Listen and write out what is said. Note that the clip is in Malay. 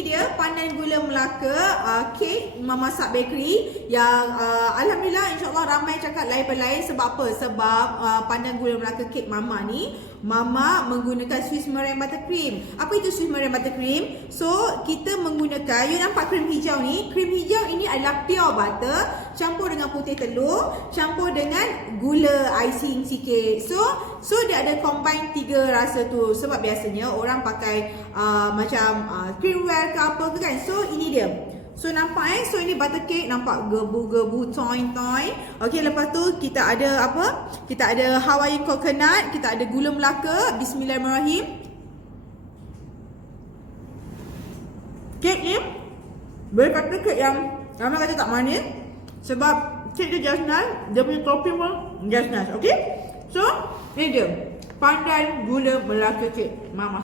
ini dia pandan gula Melaka kek Mama Sak Bakery yang alhamdulillah insyaAllah ramai cakap lain berlain. Sebab apa? Sebab pandan gula Melaka kek Mama ni, Mama menggunakan Swiss meringue buttercream. Apa itu Swiss meringue buttercream? So kita menggunakan, you nampak krim hijau ni? Krim hijau ini adalah pure butter campur dengan putih telur, campur dengan gula icing sikit. So dia ada combine 3 rasa tu. Sebab biasanya orang pakai macam creamware ke apa ke kan. So ini dia. So nampak so ini butter cake, nampak gebu-gebu toy-toy. Okey, lepas tu kita ada apa? Kita ada Hawaii coconut, kita ada gula Melaka. Bismillahirrahmanirrahim. Kek ni boleh kata kek yang ramai kata tak manis. Sebab kek dia just nice, dia punya topping pun just nice. Okey? So, ini dia pandan gula Melaka kek Mama.